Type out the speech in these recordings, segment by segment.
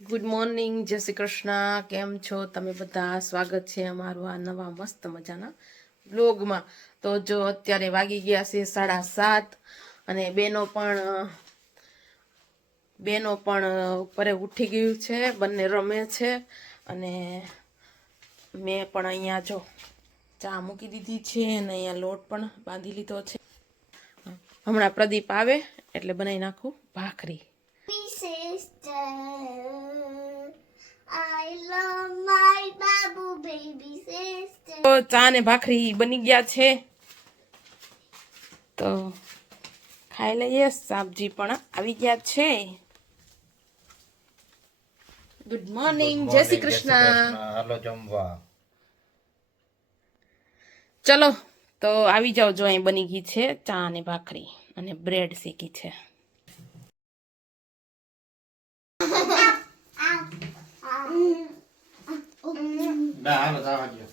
Good morning, જય શ્રી કૃષ્ણ. કેમ છો તમે બધા? સ્વાગત છે અમારું આ નવા મસ્ત મજાના બ્લોગમાં. તો જો અત્યારે વાગી ગયા છે 7:30 અને બેનો પણ ઉપરે ઉઠી ગયું છે, બંને રમે છે. અને મેં પણ અહીંયા જો ચા મૂકી દીધી છે અને અહીંયા લોટ પણ બાંધી લીધો છે. હમણાં પ્રદીપ આવે એટલે બનાવી નાખું ભાખરી. Sister, I love my babu baby sister. તો ચા ને ભાખરી બની ગયા છે, તો ખાઈ લઈએ. સબ્જી પણ આવી ગયા છે. ગુડ મોર્નિંગ, જય શ્રી કૃષ્ણ. હાલો જમવા. ચલો તો આવી જાઓ. જો અહીં બની ગઈ છે ચા અને ભાખરી અને બ્રેડ શેકી છે. હાલો જવા દો.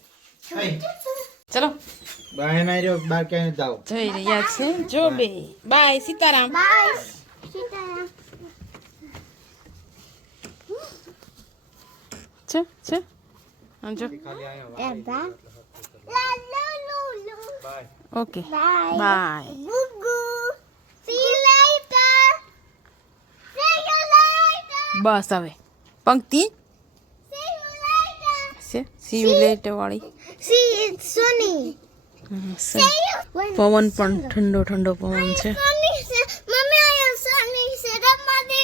ચલો બાય ના રહ્યો, બાર ક્યાંય જાવ. જઈ રહ્યા છે જો બે. બાય સીતારામ. Bye. Sita. છે આજો. Eba. La la lu lu. Okay Bye. Bye. Goo goo. See you later. See you later. બસ હવે પંક્તિ See you later. છે સી યુ લેટર વાળી. See, it's sunny. See you. When પવન પણ ઠંડો ઠંડો પવન છે. sunny said, Mommy, I am sunny said, Ramade.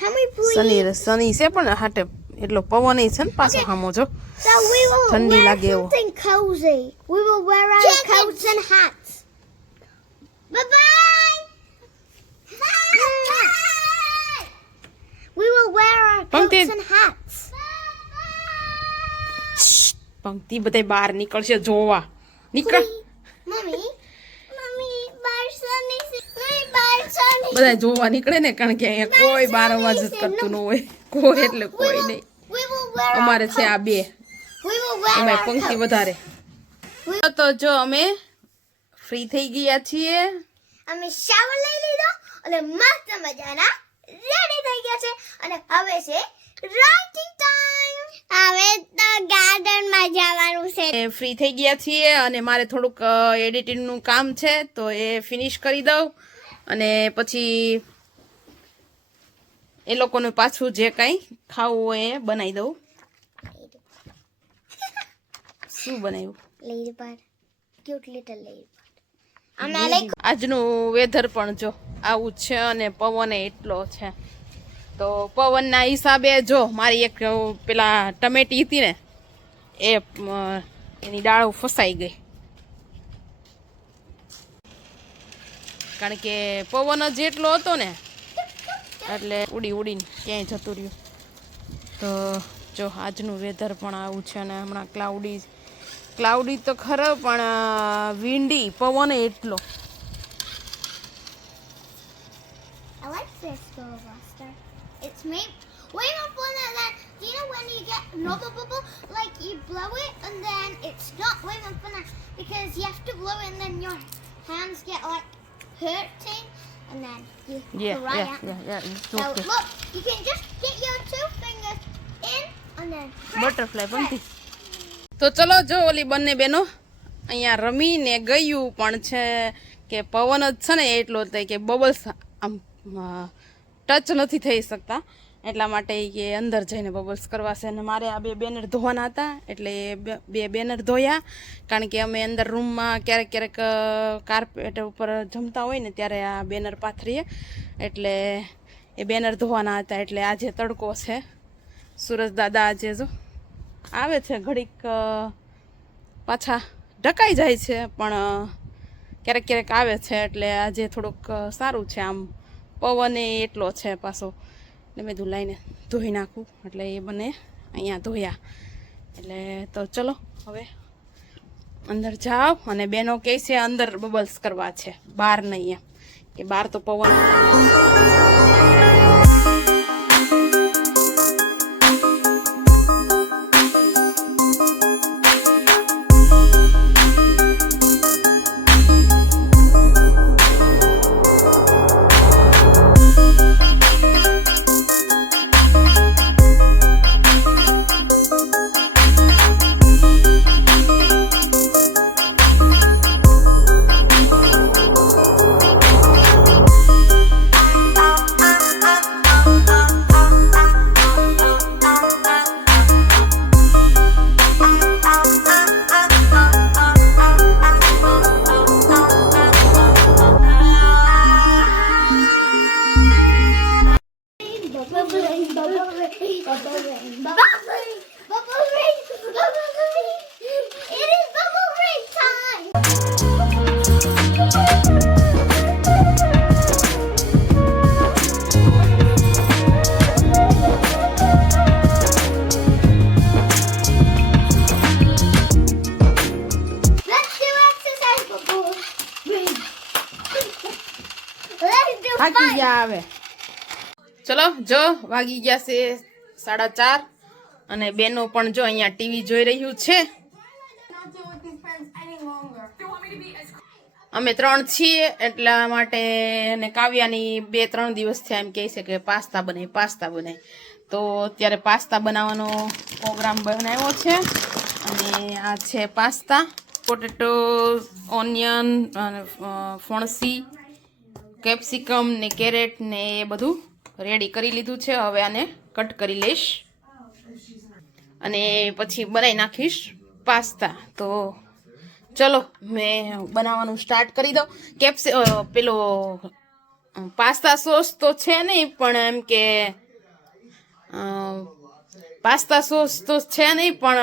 How many please? શનિ છે પણ હાટે એટલો પવન છે ને પાછો સામો જો. So we will Sunny wear lagi, oh. something cozy. We will wear our coats and hats. Bye-bye. Bye. We will wear our coats Pumpkin. and hats. પંક્તિ બધા બહાર નીકળશે જોવા. નીકળ. Mommy, bye, Sunny. Bye, Sunny. બધા જોવા નીકળે ને, કારણ કે અહીંયા કોઈ બાર અવાજ જ કરતું ન હોય. કોઈ એટલે કોઈ નહીં. We will wear અમારે our છે આ બે, We will wear એમાં our પંક્તિ coats. વધારે. તો જો અમે ફ્રી થઈ ગયા છીએ. અમે શાવર લઈ લીધો અને મસ્ત મજાના રેડી થઈ ગયા છે અને હવે છે રાઇટિંગ ટાઈમ. હવે તો ગાર્ડન માં જવાનું છે. ફ્રી થઈ ગયા છીએ અને મારે થોડુંક એડિટિંગનું કામ છે, તો એ ફિનિશ કરી દઉં અને પછી એ લોકોને પાછું જે કાંઈ ખાવું હોય એ બનાવી દઉં. શું બનાવ્યું? લેડીબર્ડ, ક્યુટ લિટલ લેડીબર્ડ. અમે લાઈક આજનું વેધર પણ જો આવું જ છે અને પવન એટલો છે. તો પવનના હિસાબે જો મારી એક પેલા ટમેટી હતી ને એ એની ડાળો ફસાઈ ગઈ, કારણ કે પવન જ એટલો હતો ને એટલે ઉડી ઉડીને ક્યાંય જતું રહ્યું. તો જો આજનું વેધર પણ આવું છે અને હમણાં ક્લાઉડી તો ખરો પણ વિન્ડી પવન એટલો. I like this filibuster. It's made way more fun than that. Do you know when you get another bubble, like you blow it and then it's not way more fun because you have to blow it and then your hands get like hurting and then you cry out. It's So okay. look, you can just get your two fingers in and then press, butterfly press. બનતી. તો ચલો જો ઓલી બંને બેનો અહીંયા રમીને ગયું, પણ છે કે પવન જ છે ને એટલો થાય કે બબલ્સ આમ ટચ નથી થઈ શકતા, એટલા માટે કે અંદર જઈને બબલ્સ કરવા છે. અને મારે આ બે બેનર ધોવાના હતા એટલે એ બે બેનર ધોયા, કારણ કે અમે અંદર રૂમમાં ક્યારેક કાર્પેટ ઉપર જમતા હોય ને ત્યારે આ બેનર પાથરીએ, એટલે એ બેનર ધોવાના હતા. એટલે આજે તડકો છે. સુરજ દાદા આજે જો આવે છે, ઘડીક પાછા ઢકાઈ જાય છે, પણ ક્યારેક આવે છે. એટલે આજે થોડુંક સારું છે, આમ પવન એટલો છે પાછો. એટલે મેં લાઈને ધોઈ નાખું, એટલે એ બંને અહીંયા ધોયા. એટલે તો ચલો હવે અંદર જાઓ. અને બેનો કહે છે અંદર બબલ્સ કરવા છે, બહાર નહીં, એમ કે બહાર તો પવન. Bubble rain, bubble rain, bubble rain, bubble rain, bubble rain, bubble rain. It is bubble rain time. Let's do exercise, bubble rain. Let's do થાકી fun. ગયા આવે. ચલો જો વાગી ગયા છે 4:30 અને બેનો પણ જો અહીંયા ટીવી જોઈ રહ્યું છે. અમે 3 છીએ એટલા માટે અને કાવ્યાની 2-3 દિવસથી એમ કહે છે કે પાસ્તા બનાય તો અત્યારે પાસ્તા બનાવવાનો પ્રોગ્રામ બનાવ્યો છે અને આ છે પાસ્તા પોટેટો ઓનિયન અને ફણસી કેપ્સિકમ ને કેરેટ ને એ બધું રેડી કરી લીધું છે. હવે આને કટ કરી લઈશ અને પછી બનાવી નાખીશ પાસ્તા. તો ચલો મેં બનાવવાનું સ્ટાર્ટ કરી દઉં. પેલો પાસ્તા સોસ તો છે નહીં પણ એમ કે પાસ્તા સોસ તો છે નહીં પણ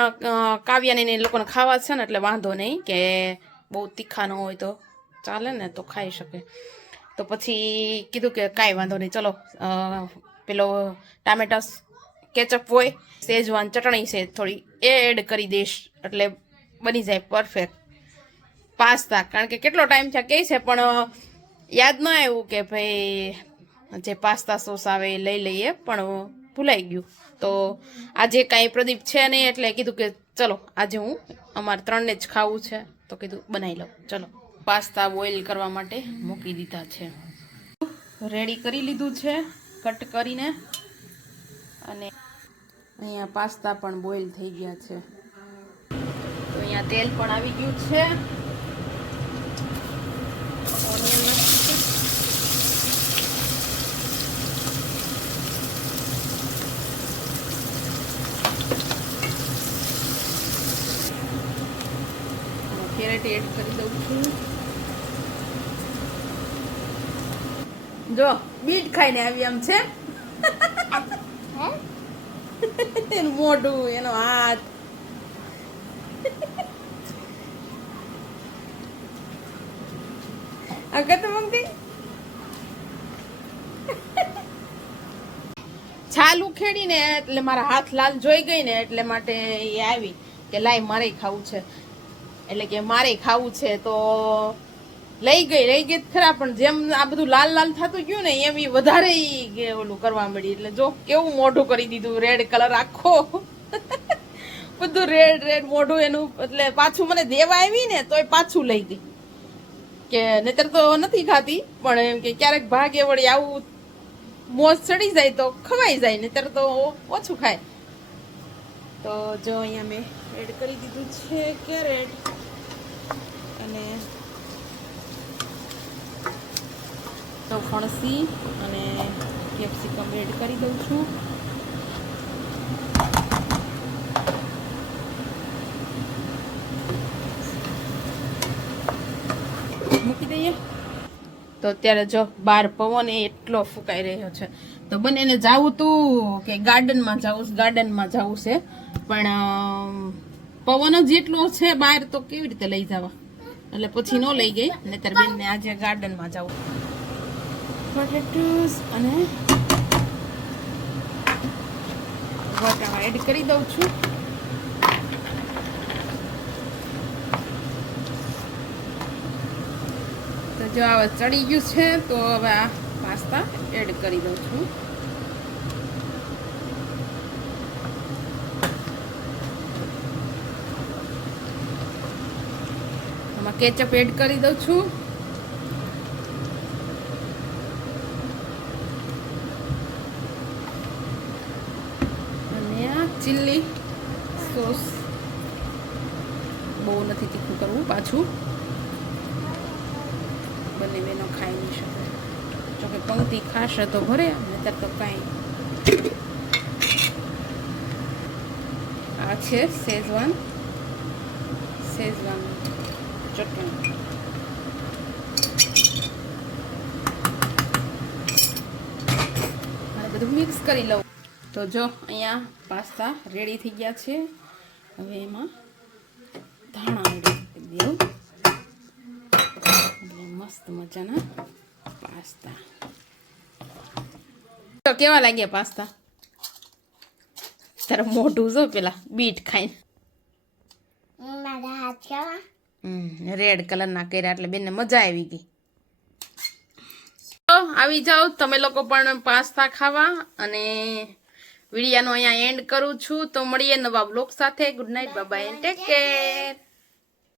કાવ્યાને એ લોકોને ખાવા છે ને એટલે વાંધો નહીં કે બહુ તીખા ન હોય તો ચાલે ને તો ખાઈ શકે. તો પછી કીધું કે કાંઈ વાંધો નહીં ચલો પેલો ટામેટા કેચઅપ હોય શેઝવાન ચટણી છે થોડી એડ કરી દઈશ એટલે બની જાય પરફેક્ટ પાસ્તા. કારણ કે કેટલો ટાઈમ થયા કહે છે પણ યાદ ન આવ્યું કે ભાઈ જે પાસ્તા સોસ આવે એ લઈ લઈએ પણ ભૂલાઈ ગયું. તો આજે કાંઈ પ્રદીપ છે નહીં એટલે કીધું કે ચલો આજે હું અમારે 3ને જ ખાવું છે તો કીધું બનાવી લઉં. ચલો પાસ્તા બોઇલ કરવા માટે મૂકી દીધા છે. રેડી કરી લીધું છે કટ કરીને અને અહીંયા પાસ્તા પણ બોઇલ થઈ ગયા છે. તો અહીંયા તેલ પણ આવી ગયું છે. ઓનિયન કેરેટ એડ કરી દઉં છું. જો બીટ ખાઈને આવી આમ છે એનું મોઢું એનો હાથ આ કત મંગતી છાલ ઉખેડીને એટલે મારા હાથ લાલ જોઈ ગઈ ને એટલે માટે એ આવી કે લાય મારે ખાવું છે એટલે કે મારે ખાવું છે તો લઈ ગઈ ખરા પણ જેમ આ બધું લાલ લાલ થતું ગયું ને એમ વધારે ઓલું કરવા મળી એટલે જો કેવું મોઢું કરી દીધું રેડ કલર આખો બધું રેડ મોઢું એનું એટલે પાછું મને દેવા આવી ને તોય પાછું લઈ ગઈ કે નહીતર તો નથી ખાતી પણ એમ કે ક્યારેક ભાગે વળી આવું મોજ ચડી જાય તો ખવાઈ જાય નહીતર તો ઓછું ખાય. તો જો અહીંયા મેં એડ કરી દીધું છે કેરેટ અને તો ફણસી અને કેપ્સિકમ એડ કરી દઉં છું. મૂકી દઈએ. તો અત્યારે જો બહાર પવન એટલો ફૂંકાઈ રહ્યો છે તો બંનેને જાવું તું કે ગાર્ડનમાં જવું છે પણ પવન જ એટલો છે બહાર તો કેવી રીતે લઈ જવા એટલે પછી ન લઈ ગઈ નહીતર બેનને આજે ગાર્ડનમાં જવું. પોટેટોસ અને વટાણા એડ કરી દઉં છું. તો જો આ ચડી ગયું છે તો હવે આ પાસ્તા એડ કરી દઉં છું. આમાં કેચઅપ એડ કરી દઉં છું. અને આ ચીલી સોસ બહુ નથી તીખું કરવું પાછું બંને બેનો ખાઈ નહીં શકે. જોકે પંક્તિ ખાશે તો ભરે નહીતર તો કાંઈ. આ છે શેઝવાન ચટણી. મારે બધું મિક્સ કરી લઉં. તો જો અહીંયા પાસ્તા રેડી થઈ ગયા છે. હવે એમાં ધાણા એડ કરી દઉં એટલે મસ્ત મજાના પાસ્તા. તો કેવા લાગ્યા પાસ્તા? તારું મોઢું જો પેલા બીટ ખાઈને મારા હાથ કેવા? રેડ કલરના કર્યા એટલે બેનને મજા આવી ગઈ. તો આવી જાઓ તમે લોકો પણ પાસ્તા ખાવા. અને વિડીયાનો અહીંયા એન્ડ કરું છું. તો મળીએ નવા બ્લોગ સાથે. Good night, bye bye and take care.